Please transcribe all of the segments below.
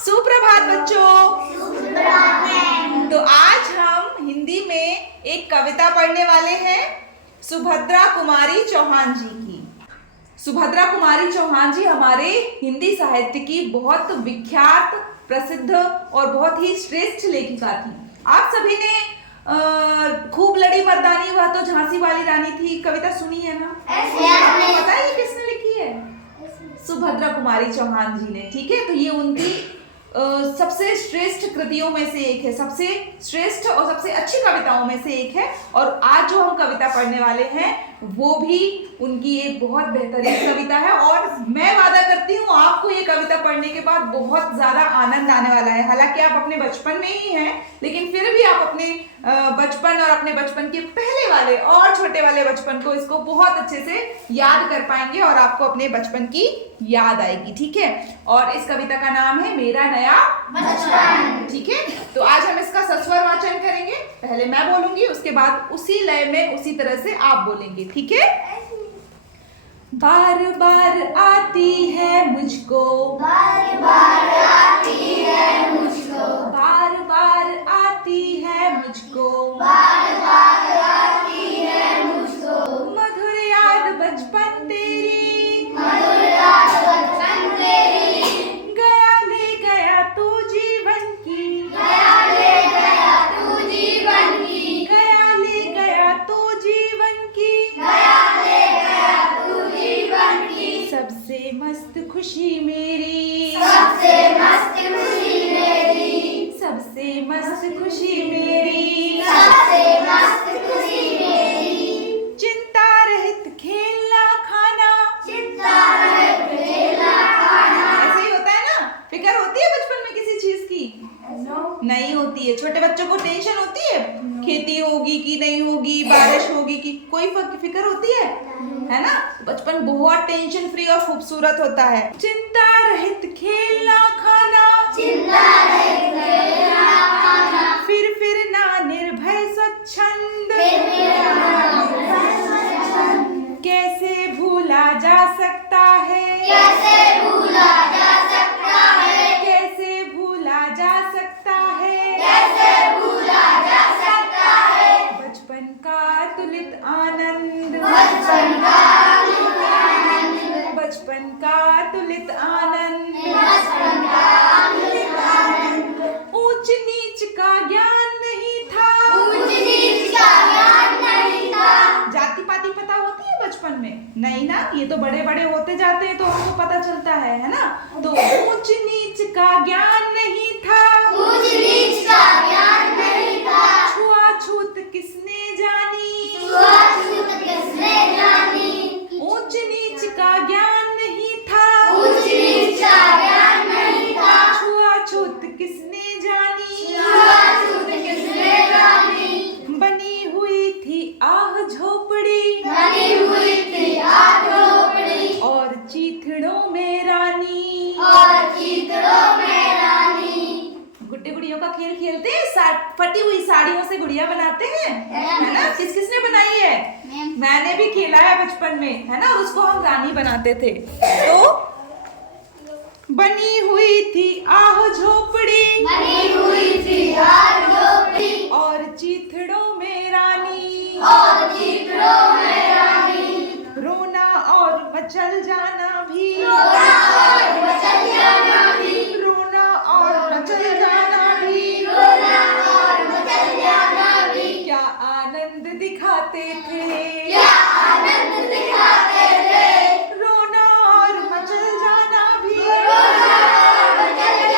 सुप्रभात बच्चों। तो आज हम हिंदी में एक कविता पढ़ने वाले हैं सुभद्रा कुमारी चौहान जी की। सुभद्रा कुमारी चौहान जी हमारे हिंदी साहित्य की बहुत विख्यात, प्रसिद्ध और बहुत ही श्रेष्ठ लेखिका थी। आप सभी ने खूब लड़ी मर्दानी हुआ तो झांसी वाली रानी थी कविता सुनी है ना? पता है ये किसने लिखी है? सुभद्रा कुमारी चौहान जी ने। ठीक है, तो ये उनकी सबसे श्रेष्ठ कृतियों में से एक है, सबसे श्रेष्ठ और सबसे अच्छी कविताओं में से एक है। और आज जो हम कविता पढ़ने वाले हैं वो भी उनकी एक बहुत बेहतरीन कविता है। और मैं वादा करती हूँ आपको ये कविता पढ़ने के बाद बहुत ज्यादा आनंद आने वाला है। हालांकि आप अपने बचपन में ही हैं, लेकिन फिर भी आप अपने बचपन और अपने बचपन के पहले वाले और छोटे वाले बचपन को इसको बहुत अच्छे से याद कर पाएंगे और आपको अपने बचपन की याद आएगी। ठीक है, और इस कविता का नाम है मेरा नया बचपन। ठीक है, तो आज हम इसका सस्वर वाचन करेंगे। पहले मैं बोलूंगी, उसके बाद उसी लय में उसी तरह से आप बोलेंगे। ठीक है। बार बार आती है मुझको, बार बार आती है मुझको, बार बार आती है मुझको, बार बार आती है मुझको, मधुर याद बचपन तेरी, मधुर याद बचपन तेरी, गया ले गया तू जीवन की, गया ले गया तू जीवन की, गया ले गया तू जीवन की, गया ले गया तू जीवन की, सबसे मस्त खुशी मेरी, सबसे मस्त खुशी मेरी, सबसे मस्त खुशी मेरी, सबसे मस्त खुशी मेरी, चिंता रहित खेलना खाना, चिंता रहित खेलना खाना, ऐसे ही होता है ना? फिक्र होती है बचपन में किसी चीज की? नहीं होती है। छोटे बच्चों को टेंशन होती है खेती होगी कि नहीं होगी, बारिश होगी कि, कोई फिक्र होती है ना? बचपन बहुत टेंशन फ्री और खूबसूरत होता है। चिंता रहित खेलना खाना, चिंता रहित खेलना खाना, फिर ना निर्भय स्वच्छंद, कैसे भूला जा सकता है, कैसे भूला जा सकता है, कैसे भूला जा सकता है, कैसे भूला जा सकता है, बचपन का तुलित आनंद, बचपन का अमृत आनंद, बचपन का तुलित आनंद, बचपन का अमृत आनंद, ऊंच नीच का ज्ञान नहीं था, ऊंच नीच का ज्ञान नहीं था, जाति पाति पता होती है बचपन में? नहीं ना, ये तो बड़े बड़े होते जाते हैं तो हमको पता चलता है ना? तो ऊंच नीच का ज्ञान नहीं था, ऊंच नीच का ज्ञान नहीं था, छुआछूत किसने जानी, छुआछूत किसने जानी, ऊंच नीच का ज्ञान नहीं था, ऊंच नीच का ज्ञान नहीं था, छुआछूत किसने जानी, छुआछूत किसने जानी, बनी हुई थी आह झोपड़ी, बनी हुई थी आग झोपड़ी, और चीथड़ों में रानी, और चीथड़ों में रानी, गुड्डे गुड़ियों का खेल खेलते हैं, फटी हुई साड़ियों से गुड़िया बनाते हैं, है ना? किस किसने बनाई है? मैंने भी खेला है बचपन में, है ना? और उसको हम रानी बनाते थे। तो बनी हुई थी आह झोपड़ी, बनी हुई थी आग झोपड़ी, और चीथड़ों में रानी, और चीथड़ों में रानी, रोना और मचल जाना भी, रोना और मचल जाना भी, रोना और मचल जाना भी, रोना और मचल जाना भी, क्या आनंद दिखाते थे, क्या आनंद दिखाते थे, रोना और मचल जाना भी, रोना और मचल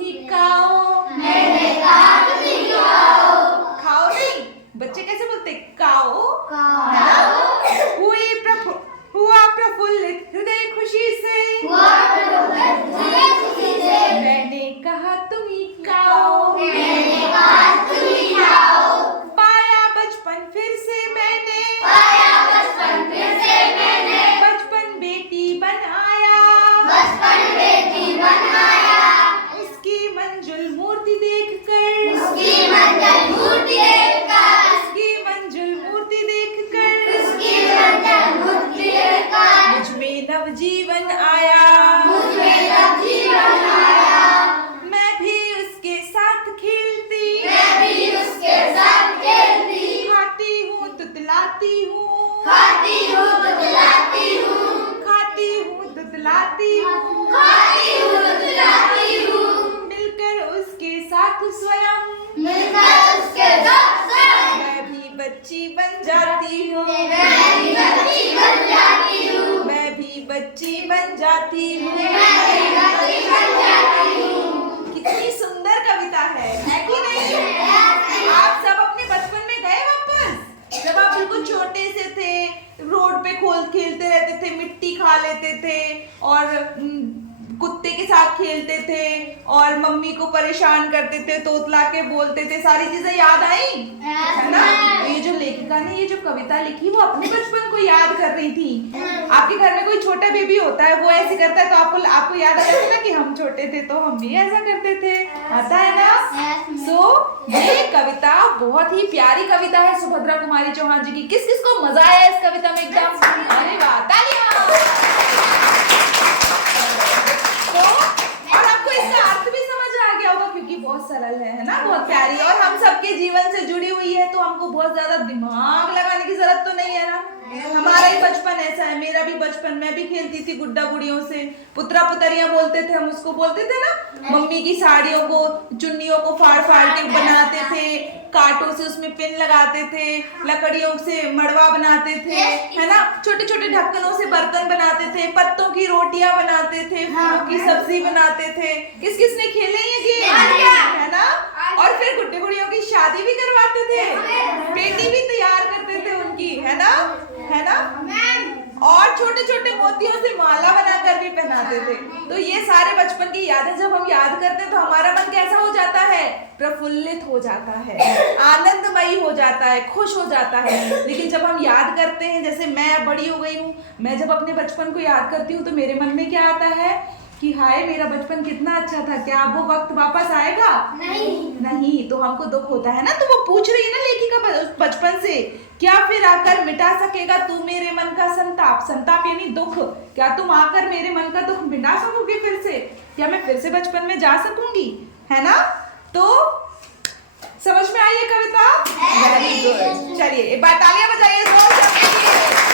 ही खाओ। मैंने कहा तुम ही खाओ। खाओ नहीं, बच्चे कैसे बोलते? खाओ। खाओ। हुआ प्रफुल्लित हृदय खुशी से। हुआ प्रफुल्लित हृदय खुशी से। मैंने कहा तुम ही खाओ। मैंने कहा तुम ही खाओ। पाया बचपन फिर से मैंने। पाया बचपन फिर से मैंने। बचपन बेटी बन आया। बचपन बेटी बन आया। उसकी मंजुल मूर्ति देखकर। उसकी मंजिल मूर्ति देखकर। उसकी मंजुल मूर्ति देखकर। उसकी मंजिल मूर्ति देखकर। मुझ में नवजीवन आया। मुझ में नवजीवन आया। मैं भी उसके साथ खेलती। मैं भी उसके साथ खेलती। खाती हूँ तुतलाती हूँ। खाती हूँ तुतलाती हूँ। खाती हूँ तुतलाती हूँ। खाती हूँ तुतलाती हूँ। मिलकर उसके साथ स्वयं मिलकर उसके साथ साथ मैं भी बच्ची बन जाती हूँ। मैं भी बच्ची बन जाती हूँ। मैं भी बच्ची बन जाती हूँ। मैं भी बच्ची बन जाती हूँ। कितनी सुंदर कविता है कि नहीं? आप सब अपने बचपन में गए वापस, जब आप बिल्कुल छोटे से थे, रोड पे खेलते रहते थे, मिट्टी खा लेते थे और कुत्ते के साथ खेलते थे और मम्मी को परेशान करते थे, तोतला के बोलते थे, सारी चीजें याद आई है ना? ये जो लेखिका ने ये जो कविता लिखी वो अपने बचपन को याद कर रही थी। आपके घर में कोई छोटा बेबी होता है, वो ऐसे करता है तो आपको याद आ जाता है ना कि हम छोटे थे तो हम भी ऐसा करते थे, आता है ना? सो ये कविता बहुत ही प्यारी कविता है सुभद्रा कुमारी चौहान जी की। किस किस को मजा आया इस कविता में एकदम? अरे वाह, तालियां। तो और आपको इसका अर्थ भी समझ आ गया होगा क्योंकि बहुत सरल है ना, बहुत प्यारी, और हम सबके जीवन से जुड़ी हुई है तो हमको बहुत ज्यादा दिमाग लगाने की जरूरत तो नहीं है ना। हमारा ही बचपन ऐसा है, मेरा भी बचपन, मैं भी खेलती थी गुड्डा गुड़ियों से, पुत्रा पुतरियां बोलते थे हम उसको, बोलते थे ना। मम्मी की साड़ियों को, चुन्नियों को फाड़ फाड़ के बनाते थे, कांटों से उसमें पिन लगाते थे, लकड़ियों से मड़वा बनाते थे, है ना? छोटे छोटे ढक्कनों से बर्तन बनाते थे, पत्तों की रोटियां बनाते थे, फूलों की सब्जी बनाते थे। किस किसने खेले ये गेम, है ना? और फिर गुड्डे गुड़ियों की शादी भी करवाते थे, बेटी भी तैयार करते थे उनकी, है ना? है ना? और छोटे छोटे मोतियों से माला बनाकर भी पहनाते थे। तो ये सारे बचपन की यादें जब हम याद करते हैं तो हमारा मन कैसा हो जाता है? प्रफुल्लित हो जाता है, आनंदमयी हो जाता है, खुश हो जाता है। लेकिन जब हम याद करते हैं, जैसे मैं अब बड़ी हो गई हूँ, मैं जब अपने बचपन को याद करती हूँ तो मेरे मन में क्या आता है कि हाय मेरा बचपन कितना अच्छा था, क्या अब वो वक्त वापस आएगा? नहीं, तो हमको दुख होता है ना। तो वो पूछ रही है ना लेखिका बचपन से, क्या फिर आकर मिटा सकेगा तू मेरे मन का संताप? संताप यानी दुख। क्या तुम आकर मेरे मन का दुख मिटा सकोगे फिर से? क्या मैं फिर से बचपन में जा सकूंगी, है ना? तो समझ में आई ये कविता? Very good. चलिए एक बार तालियां बजाइए जोर से।